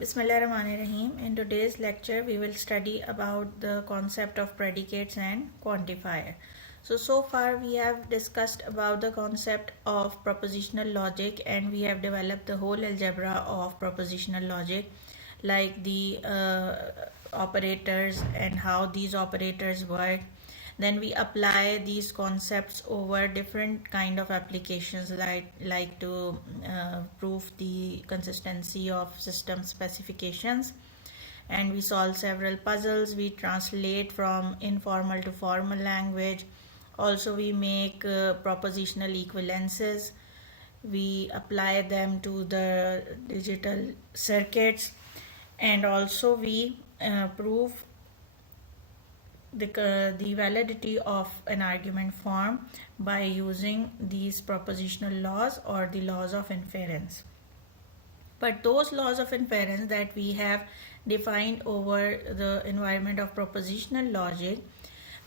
Bismillahirrahmanirrahim. In today's lecture, we will study about the concept of predicates and quantifier. So far we have discussed about the concept of propositional logic, and we have developed the whole algebra of propositional logic, like the operators and how these operators work. Then we apply these concepts over different kind of applications, like to prove the consistency of system specifications, and we solve several puzzles. We translate from informal to formal language. Also we make propositional equivalences. We apply them to the digital circuits, and also we prove the validity of an argument form by using these propositional laws or the laws of inference. But those laws of inference that we have defined over the environment of propositional logic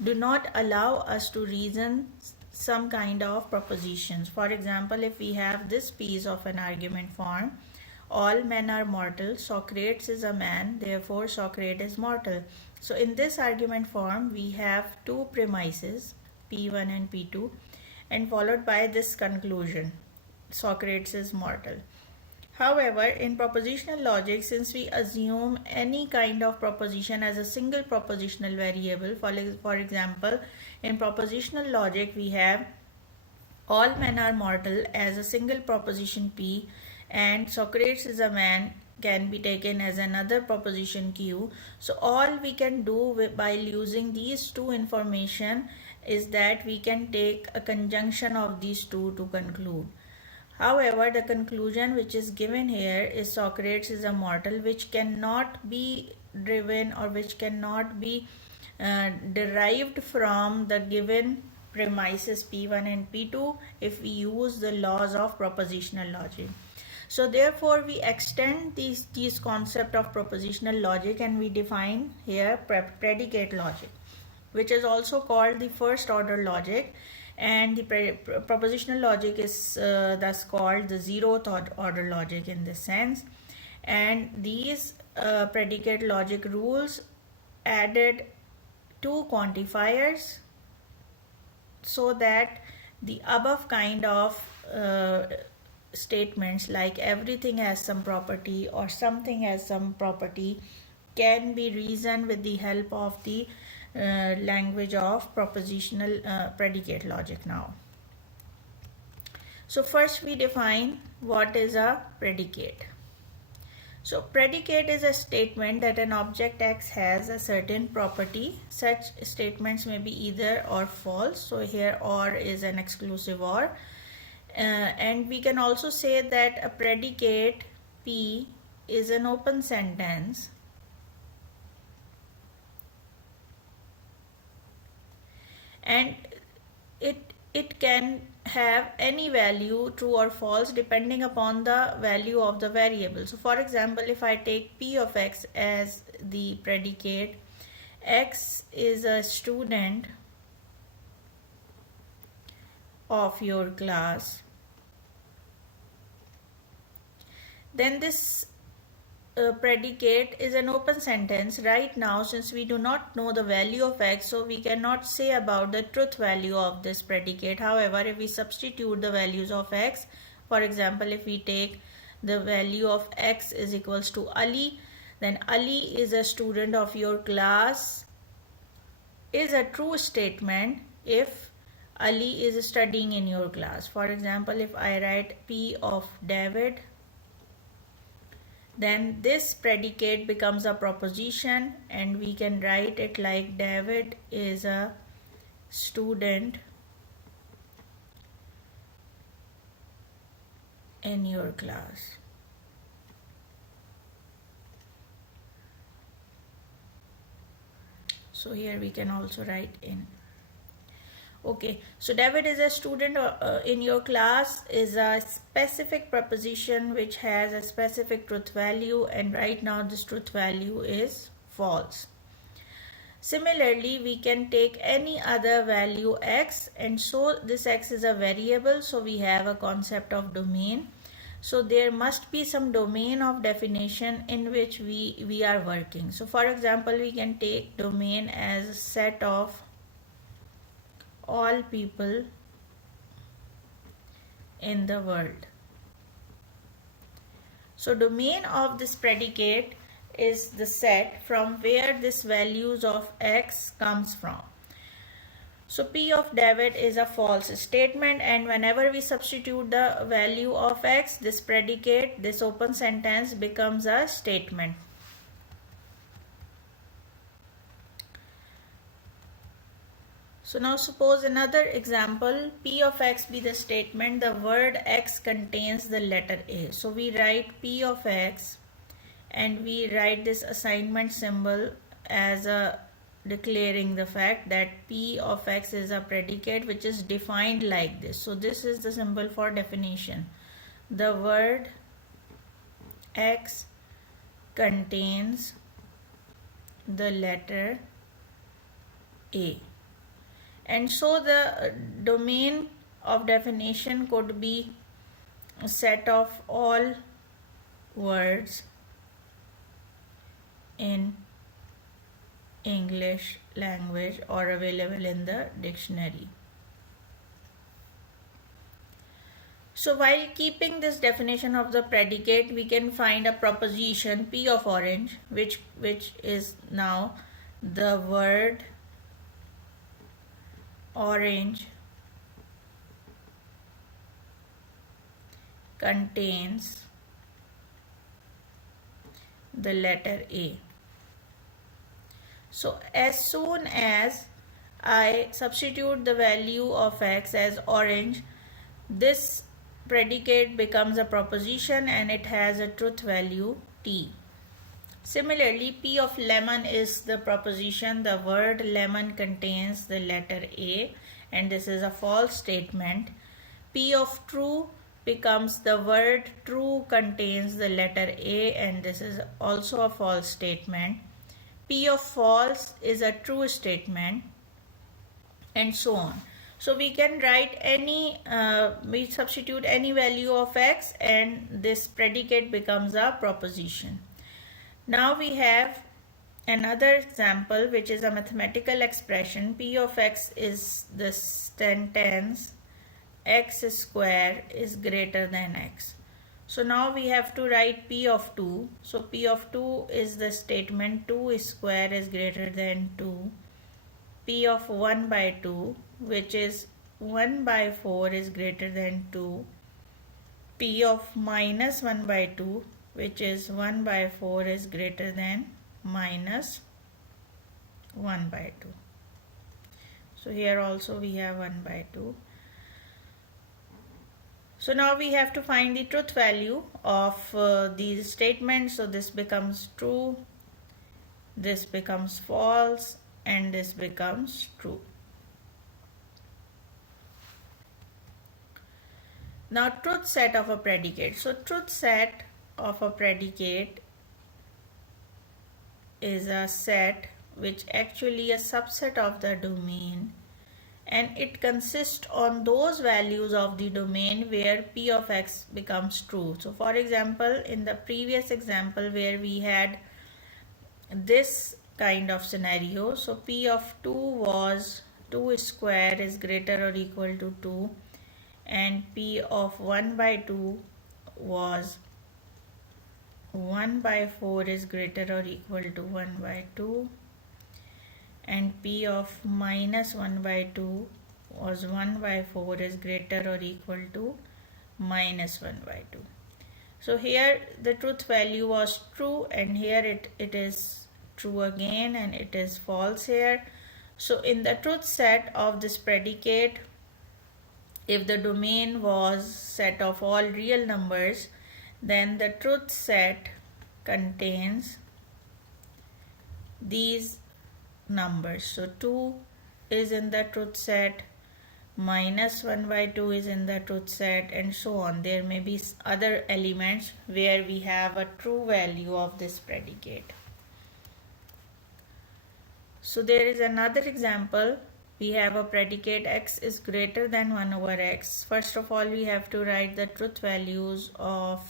do not allow us to reason some kind of propositions. For example, if we have this piece of an argument form, all men are mortal, Socrates is a man, therefore Socrates is mortal. So in this argument form, we have two premises, P1 and P2, and followed by this conclusion, Socrates is mortal. However, in propositional logic, since we assume any kind of proposition as a single propositional variable, for example, in propositional logic, we have all men are mortal as a single proposition P, and Socrates is a man can be taken as another proposition Q. So all we can do by using these two information is that we can take a conjunction of these two to conclude. However, the conclusion which is given here is Socrates is a mortal, which cannot be driven or which cannot be derived from the given premises P1 and P2 if we use the laws of propositional logic. So therefore we extend these concept of propositional logic, and we define here predicate logic, which is also called the first order logic, and the propositional logic is thus called the zeroth order logic in this sense. And these predicate logic rules added two quantifiers so that the above kind of statements, like everything has some property or something has some property, can be reasoned with the help of the language of propositional predicate logic now. So first we define what is a predicate. So predicate is a statement that an object X has a certain property. Such statements may be either or false. So here or is an exclusive or. And we can also say that a predicate P is an open sentence and it can have any value, true or false, depending upon the value of the variable. So for example, if I take P of X as the predicate, X is a student of your class, then this predicate is an open sentence. Right now, since we do not know the value of X, so we cannot say about the truth value of this predicate. However, if we substitute the values of X, for example, if we take the value of X is equals to Ali, then Ali is a student of your class is a true statement if Ali is studying in your class. For example, if I write P of David, then this predicate becomes a proposition, and we can write it like David is a student in your class. So here we can also write in. Okay, so David is a student in your class is a specific proposition which has a specific truth value, and right now this truth value is false. Similarly, we can take any other value X, and so this X is a variable, so we have a concept of domain. So there must be some domain of definition in which we are working. So for example, we can take domain as a set of all people in the world. So domain of this predicate is the set from where this values of x comes from. So P of David is a false statement, and whenever we substitute the value of x, this predicate, this open sentence becomes a statement. So now suppose another example, P of x be the statement, the word x contains the letter A. So we write P of x and we write this assignment symbol as a declaring the fact that P of x is a predicate which is defined like this. So this is the symbol for definition. The word x contains the letter A. And so the domain of definition could be a set of all words in English language or available in the dictionary. So while keeping this definition of the predicate, we can find a proposition P of orange, which is now the word orange contains the letter A. So as soon as I substitute the value of x as orange, this predicate becomes a proposition and it has a truth value T. Similarly, P of lemon is the proposition, the word lemon contains the letter A, and this is a false statement. P of true becomes the word true contains the letter A, and this is also a false statement. P of false is a true statement, and so on. So we can write any, we substitute any value of x and this predicate becomes a proposition. Now we have another example, which is a mathematical expression. P of x is the sentence x square is greater than x. So now we have to write P of 2. So P of 2 is the statement 2 square is greater than 2. P of 1 by 2, which is 1 by 4 is greater than 2. P of minus 1 by 2, which is 1 by 4 is greater than minus 1 by 2. So here also we have 1 by 2. So now we have to find the truth value of these statements. So this becomes true, this becomes false, and this becomes true. Now truth set of a predicate. So truth set of a predicate is a set which actually a subset of the domain, and it consists on those values of the domain where P of x becomes true. So for example, in the previous example where we had this kind of scenario, so P of 2 was 2 square is greater or equal to 2, and P of 1 by 2 was 1 by 4 is greater or equal to 1 by 2, and P of minus 1 by 2 was 1 by 4 is greater or equal to minus 1 by 2. So here the truth value was true, and here it is true again, and it is false here. So in the truth set of this predicate, if the domain was set of all real numbers, then the truth set contains these numbers. So 2 is in the truth set, minus 1 by 2 is in the truth set, and so on. There may be other elements where we have a true value of this predicate. So there is another example. we have a predicate x is greater than 1 over x. First of all, we have to write the truth values of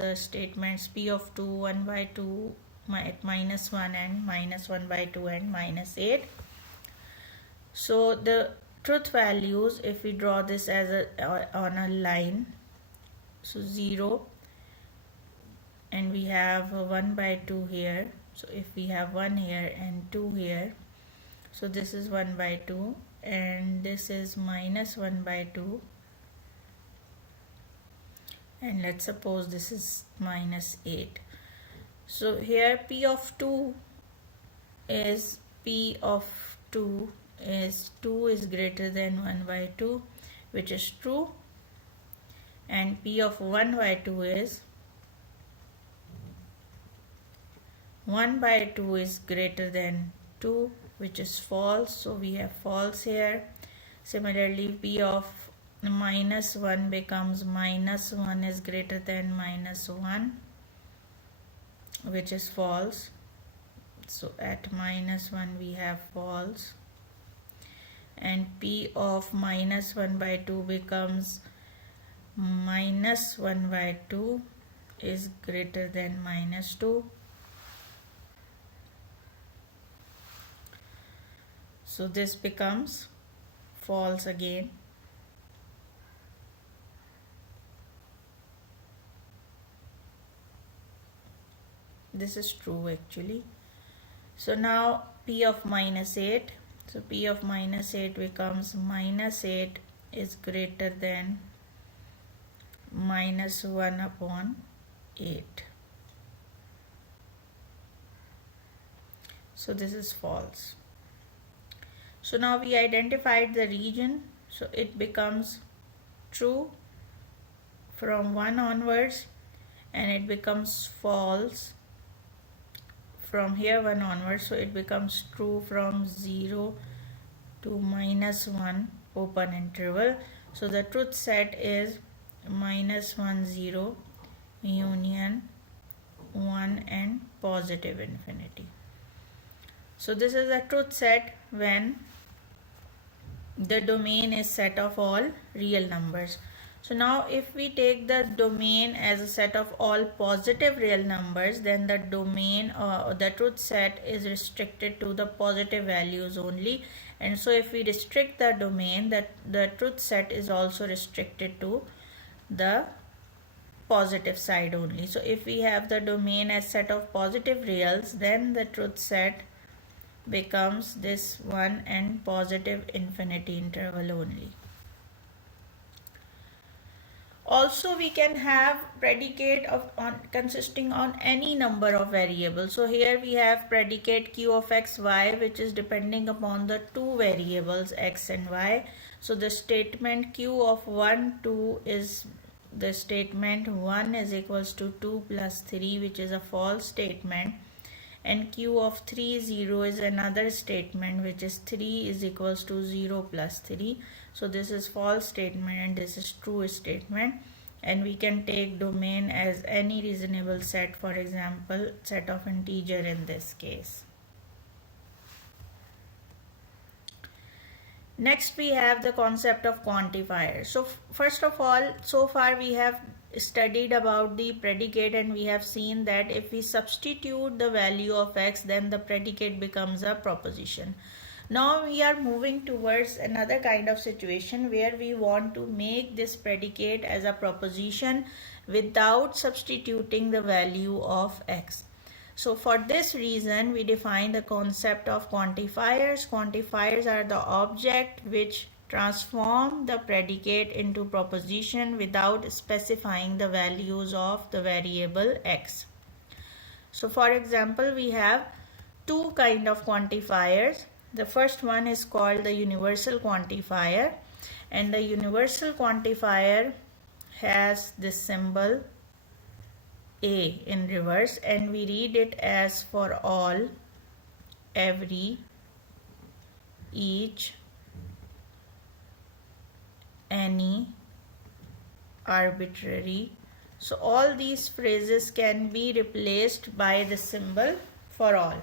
the statements p of 2, 1 by 2, at minus 1 and minus 1 by 2 and minus 8. So the truth values, if we draw this as on a line, so 0, and we have 1 by 2 here. So if we have 1 here and 2 here, so this is 1 by 2 and this is minus 1 by 2, and let's suppose this is minus 8. So here p of 2 is 2 is greater than 1 by 2, which is true, and p of 1 by 2 is 1 by 2 is greater than 2, which is false, so we have false here. Similarly, p of minus 1 becomes minus 1 is greater than minus 1, which is false, so at minus 1 we have false. And p of minus 1 by 2 becomes minus 1 by 2 is greater than minus 2. So this becomes false again. This is true actually. So now p of minus 8. So p of minus 8 becomes minus 8 is greater than minus 1 upon 8. So this is false. So now we identified the region, so it becomes true from 1 onwards, and it becomes false from here 1 onwards, so it becomes true from 0 to minus 1 open interval. So the truth set is minus 1 0 union 1 and positive infinity. So this is a truth set when the domain is set of all real numbers. So now if we take the domain as a set of all positive real numbers, then the domain the truth set is restricted to the positive values only. And so if we restrict the domain, that the truth set is also restricted to the positive side only. So if we have the domain as set of positive reals, then the truth set becomes this 1 and positive infinity interval only. Also, we can have predicate consisting on any number of variables. So here we have predicate q of x, y, which is depending upon the two variables x and y. So the statement q of 1, 2 is the statement 1 is equals to 2 plus 3, which is a false statement. And q of 3, 0 is another statement, which is 3 is equals to 0 plus 3. So this is false statement and this is true statement. And we can take domain as any reasonable set, for example, set of integer in this case. Next we have the concept of quantifier. So first of all, so far we have studied about the predicate, and we have seen that if we substitute the value of x, then the predicate becomes a proposition. Now we are moving towards another kind of situation where we want to make this predicate as a proposition without substituting the value of x. So for this reason, we define the concept of quantifiers. Quantifiers are the object which transform the predicate into proposition without specifying the values of the variable x. So for example, we have two kind of quantifiers. The first one is called the universal quantifier, and the universal quantifier has this symbol A in reverse, and we read it as for all, every, each, any, arbitrary. So all these phrases can be replaced by the symbol for all.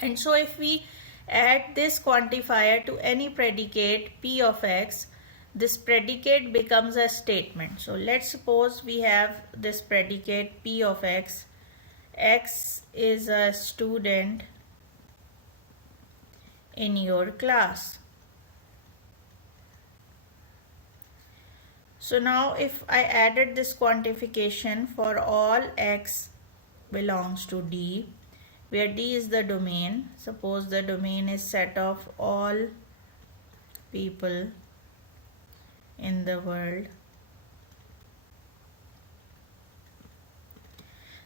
And so if we add this quantifier to any predicate p of x, this predicate becomes a statement. So let's suppose we have this predicate p of x. X is a student in your class. So now if I added this quantification for all x belongs to D, where D is the domain, suppose the domain is set of all people in the world,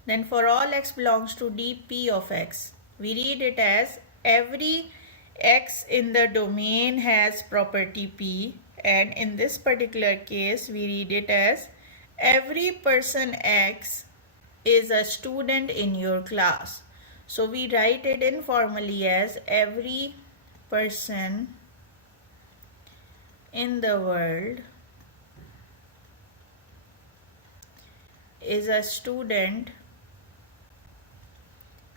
then for all x belongs to D, P of x, we read it as every x in the domain has property P, and in this particular case we read it as every person x is a student in your class. So we write it informally as every person in the world is a student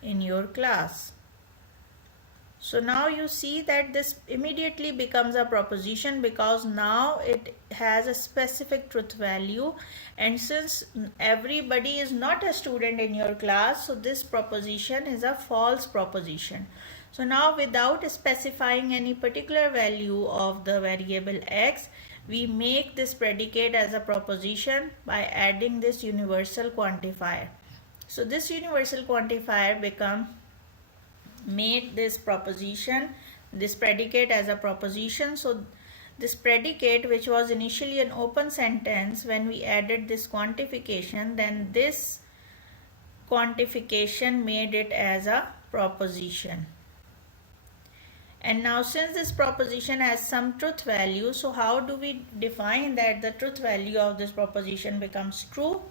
in your class. So now you see that this immediately becomes a proposition because now it has a specific truth value, and since everybody is not a student in your class, so this proposition is a false proposition. So now without specifying any particular value of the variable x, we make this predicate as a proposition by adding this universal quantifier. So this universal quantifier made this proposition, this predicate as a proposition. So this predicate, which was initially an open sentence, when we added this quantification, then this quantification made it as a proposition. And now since this proposition has some truth value, so how do we define that the truth value of this proposition becomes true?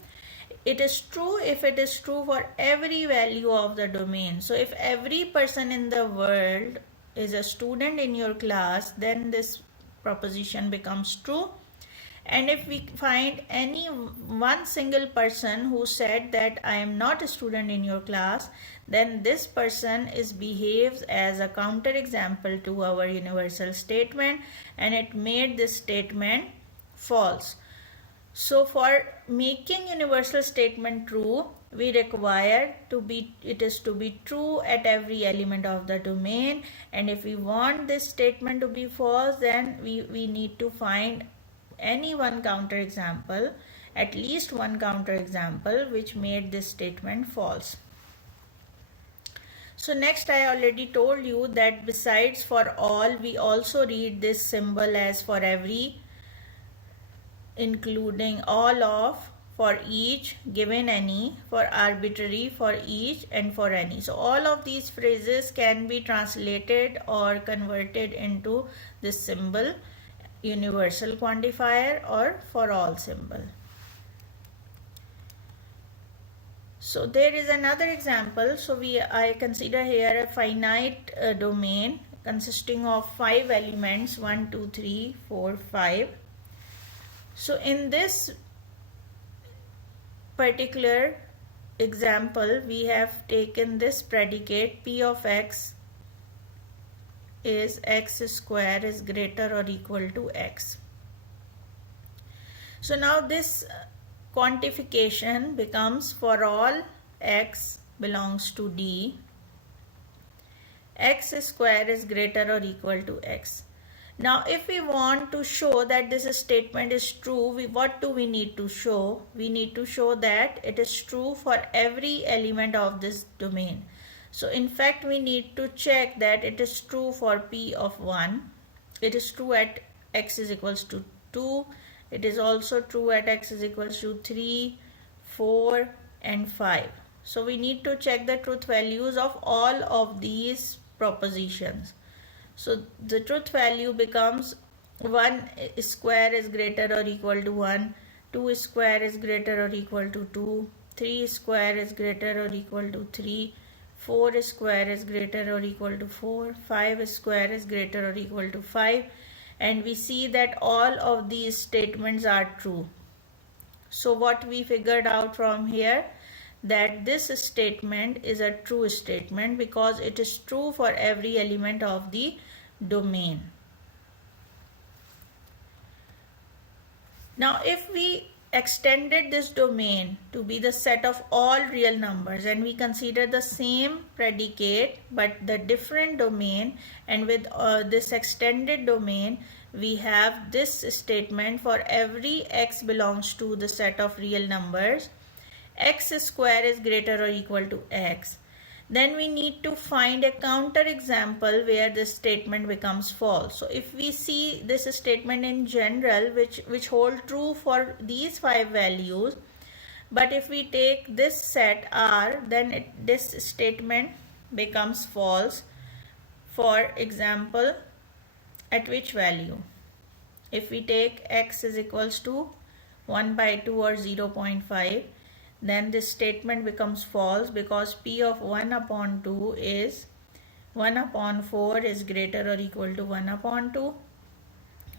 It is true if it is true for every value of the domain. So if every person in the world is a student in your class, then this proposition becomes true. And if we find any one single person who said that I am not a student in your class, then this person behaves as a counterexample to our universal statement, and it made this statement false. So for making universal statement true, we require it is to be true at every element of the domain, and if we want this statement to be false, then we need to find any one counterexample, at least one counterexample which made this statement false. So next, I already told you that besides for all, we also read this symbol as for every, including all of, for each, given any, for arbitrary, for each, and for any. So all of these phrases can be translated or converted into this symbol, universal quantifier or for all symbol. So there is another example. So I consider here a finite domain consisting of 5 elements, 1, 2, 3, 4, 5. So in this particular example, we have taken this predicate P of x is x square is greater or equal to x. So now this quantification becomes for all x belongs to D, x square is greater or equal to x. Now if we want to show that this statement is true, what do we need to show? We need to show that it is true for every element of this domain. So in fact we need to check that it is true for P of 1. It is true at x is equals to 2. It is also true at x is equals to 3, 4 and 5. So we need to check the truth values of all of these propositions. So the truth value becomes 1 square is greater or equal to 1, 2 square is greater or equal to 2, 3 square is greater or equal to 3, 4 square is greater or equal to 4, 5 square is greater or equal to 5, and we see that all of these statements are true. So what we figured out from here, that this statement is a true statement because it is true for every element of the domain. Now, if we extended this domain to be the set of all real numbers and we consider the same predicate but the different domain, and with this extended domain we have this statement: for every x belongs to the set of real numbers, x square is greater or equal to x. Then we need to find a counter example where this statement becomes false. So if we see this statement in general, which hold true for these 5 values, but if we take this set R, then this statement becomes false. For example, at which value? If we take x is equals to 1 by 2 or 0.5, then this statement becomes false because P of 1 upon 2 is 1 upon 4 is greater or equal to 1 upon 2,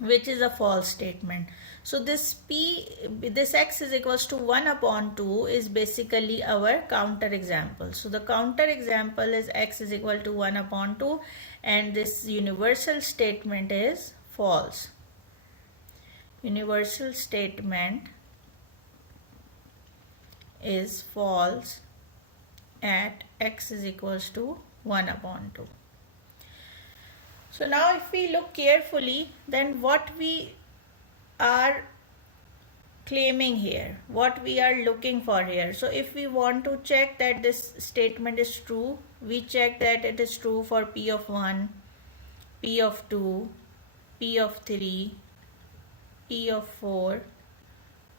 which is a false statement. So this x is equals to 1 upon 2 is basically our counter example. So the counter example is x is equal to 1 upon 2, and this universal statement is false. Universal statement is false at x is equals to 1 upon 2. So now if we look carefully, then what we are claiming here, what we are looking for here. So if we want to check that this statement is true, we check that it is true for P of 1, P of 2, P of 3, P of 4,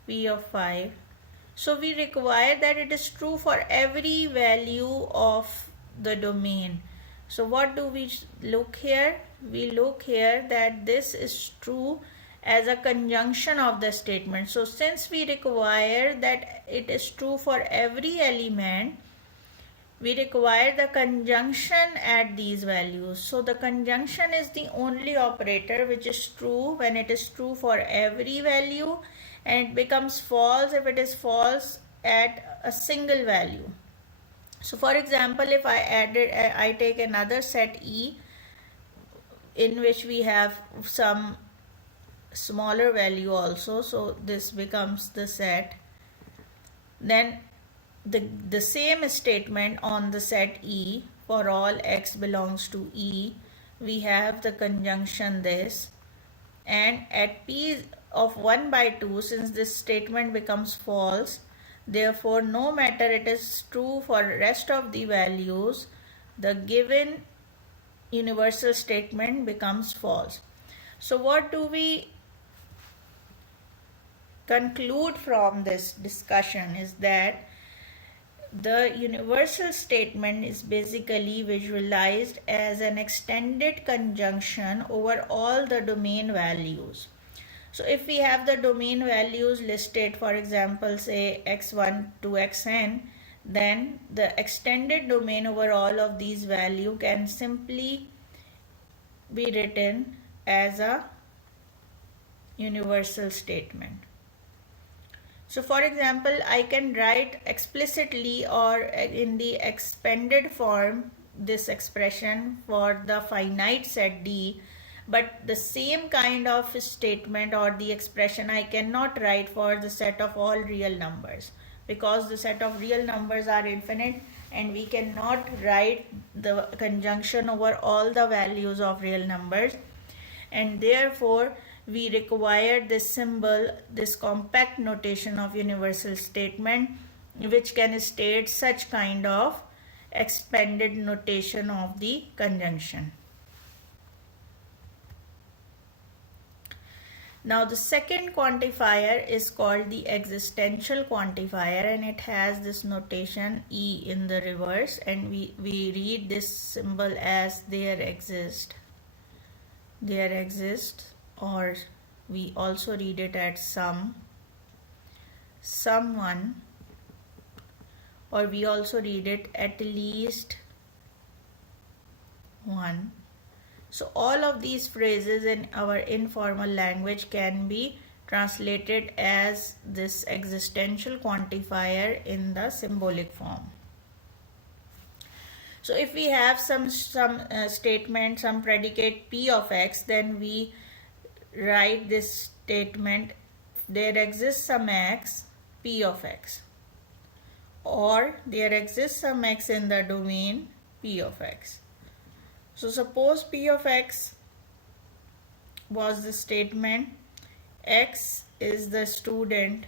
P of 5. So we require that it is true for every value of the domain. So what do we look here? We look here that this is true as a conjunction of the statement. So since we require that it is true for every element, we require the conjunction at these values. So the conjunction is the only operator which is true when it is true for every value, and it becomes false if it is false at a single value. So for example, if I take another set E in which we have some smaller value also, so this becomes the set, then the same statement on the set E, for all x belongs to E, we have the conjunction this, and at P of 1 by 2, since this statement becomes false, therefore no matter it is true for rest of the values, the given universal statement becomes false. So what do we conclude from this discussion is that the universal statement is basically visualized as an extended conjunction over all the domain values. So if we have the domain values listed, for example, say x1 to xn, then the extended domain over all of these values can simply be written as a universal statement. So for example, I can write explicitly or in the expanded form this expression for the finite set D, but the same kind of statement or the expression I cannot write for the set of all real numbers, because the set of real numbers are infinite and we cannot write the conjunction over all the values of real numbers, and therefore we require this symbol, this compact notation of universal statement, which can state such kind of expanded notation of the conjunction. Now the second quantifier is called the existential quantifier, and it has this notation E in the reverse, and we read this symbol as there exists, or we also read it as someone, or we also read it at least one. So all of these phrases in our informal language can be translated as this existential quantifier in the symbolic form. So if we have some statement, some predicate p of x, then we write this statement: there exists some x, p of x, or there exists some x in the domain p of x. So suppose p of x was the statement x is the student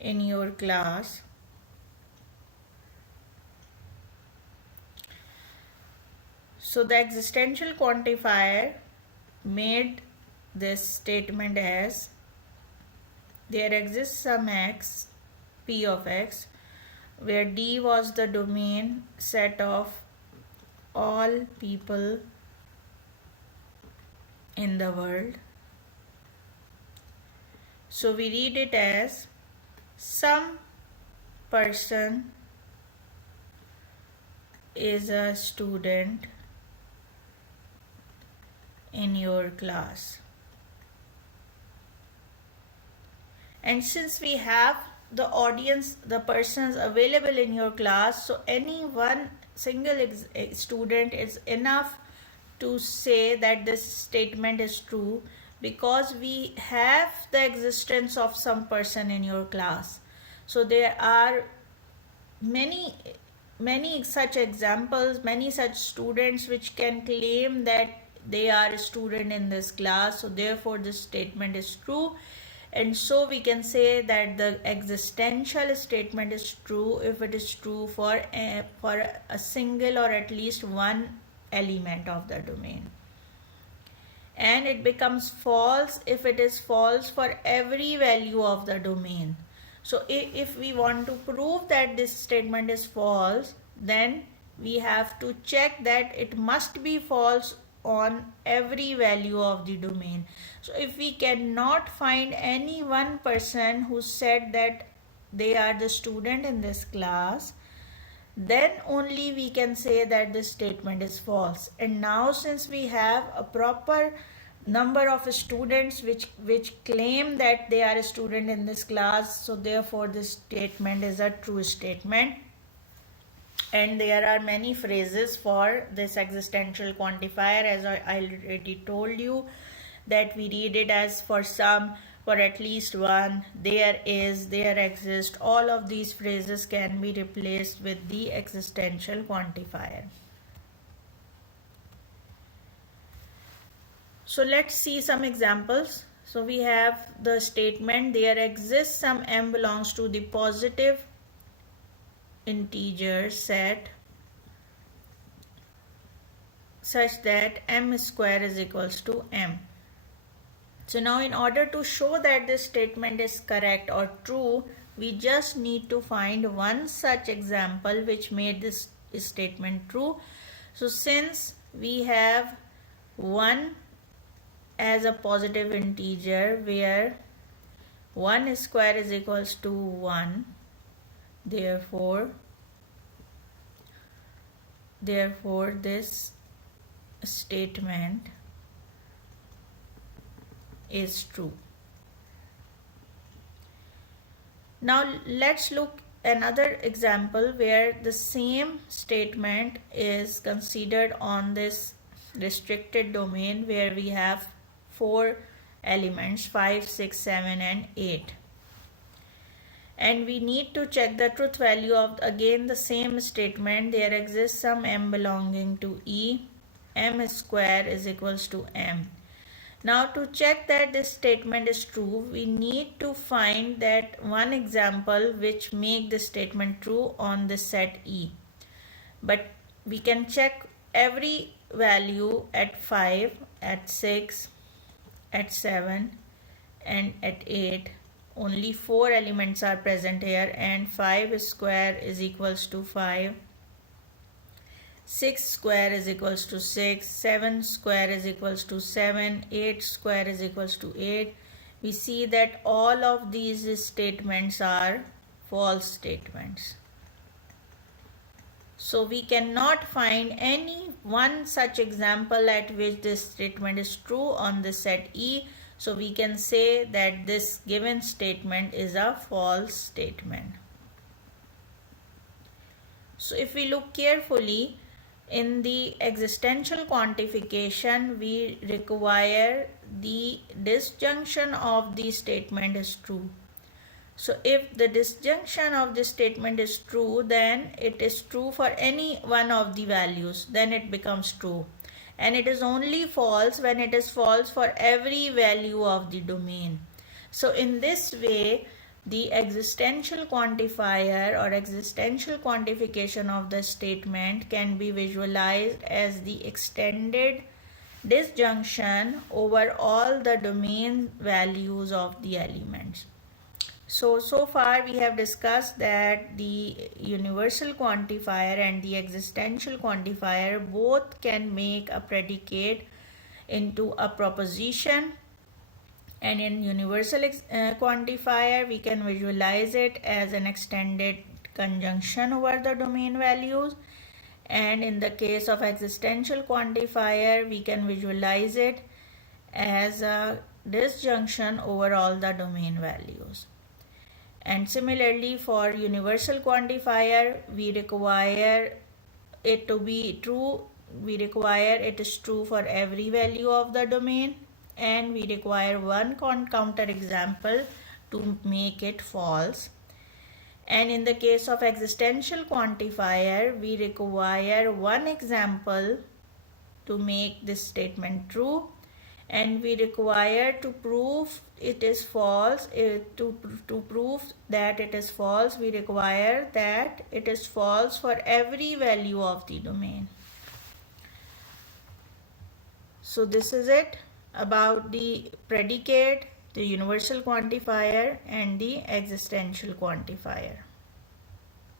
in your class. So the existential quantifier made this statement as there exists some x, p of x, where D was the domain set of all people in the world. So we read it as some person is a student in your class. And since we have the audience, the persons available in your class, so any one single student is enough to say that this statement is true, because we have the existence of some person in your class. So there are many such examples, many such students which can claim that they are a student in this class. So therefore this statement is true. And so we can say that the existential statement is true if it is true for a single or at least one element of the domain. And it becomes false if it is false for every value of the domain. So if we want to prove that this statement is false, then we have to check that it must be false on every value of the domain. So if we cannot find any one person who said that they are the student in this class, then only we can say that this statement is false. And now since we have a proper number of students which claim that they are a student in this class, so therefore this statement is a true statement. And there are many phrases for this existential quantifier, as I already told you, that we read it as for some, for at least one, there is, there exists. All of these phrases can be replaced with the existential quantifier. So let's see some examples. So we have the statement there exists some m belongs to the positive integer set such that m square is equals to m. So now in order to show that this statement is correct or true, we just need to find one such example which made this statement true. So since we have 1 as a positive integer where 1 square is equals to 1, therefore this statement is true. Now let's look another example where the same statement is considered on this restricted domain where we have 4 elements, 5, 6, 7 and 8. And we need to check the truth value of again the same statement. There exists some m belonging to E, m square is equals to m. Now to check that this statement is true, we need to find that one example which make this statement true on the set E. But we can check every value at 5, at 6, at 7 and at 8. Only 4 elements are present here, and 5 square is equals to 5. 6 square is equals to 6, 7 square is equals to 7, 8 square is equals to 8. We see that all of these statements are false statements. So we cannot find any one such example at which this statement is true on this set E. So we can say that this given statement is a false statement. So if we look carefully, in the existential quantification, we require the disjunction of the statement is true. So if the disjunction of this statement is true, then it is true for any one of the values, then it becomes true. And it is only false when it is false for every value of the domain. So in this way, the existential quantifier or existential quantification of the statement can be visualized as the extended disjunction over all the domain values of the elements. So far we have discussed that the universal quantifier and the existential quantifier both can make a predicate into a proposition, and in universal quantifier we can visualize it as an extended conjunction over the domain values, and in the case of existential quantifier we can visualize it as a disjunction over all the domain values. And similarly for universal quantifier, we require it to be true, we require it is true for every value of the domain, and we require one counter example to make it false. And in the case of existential quantifier, we require one example to make this statement true, and we require to prove it is false. To prove that it is false, we require that it is false for every value of the domain. So this is it about the predicate, the universal quantifier, and the existential quantifier.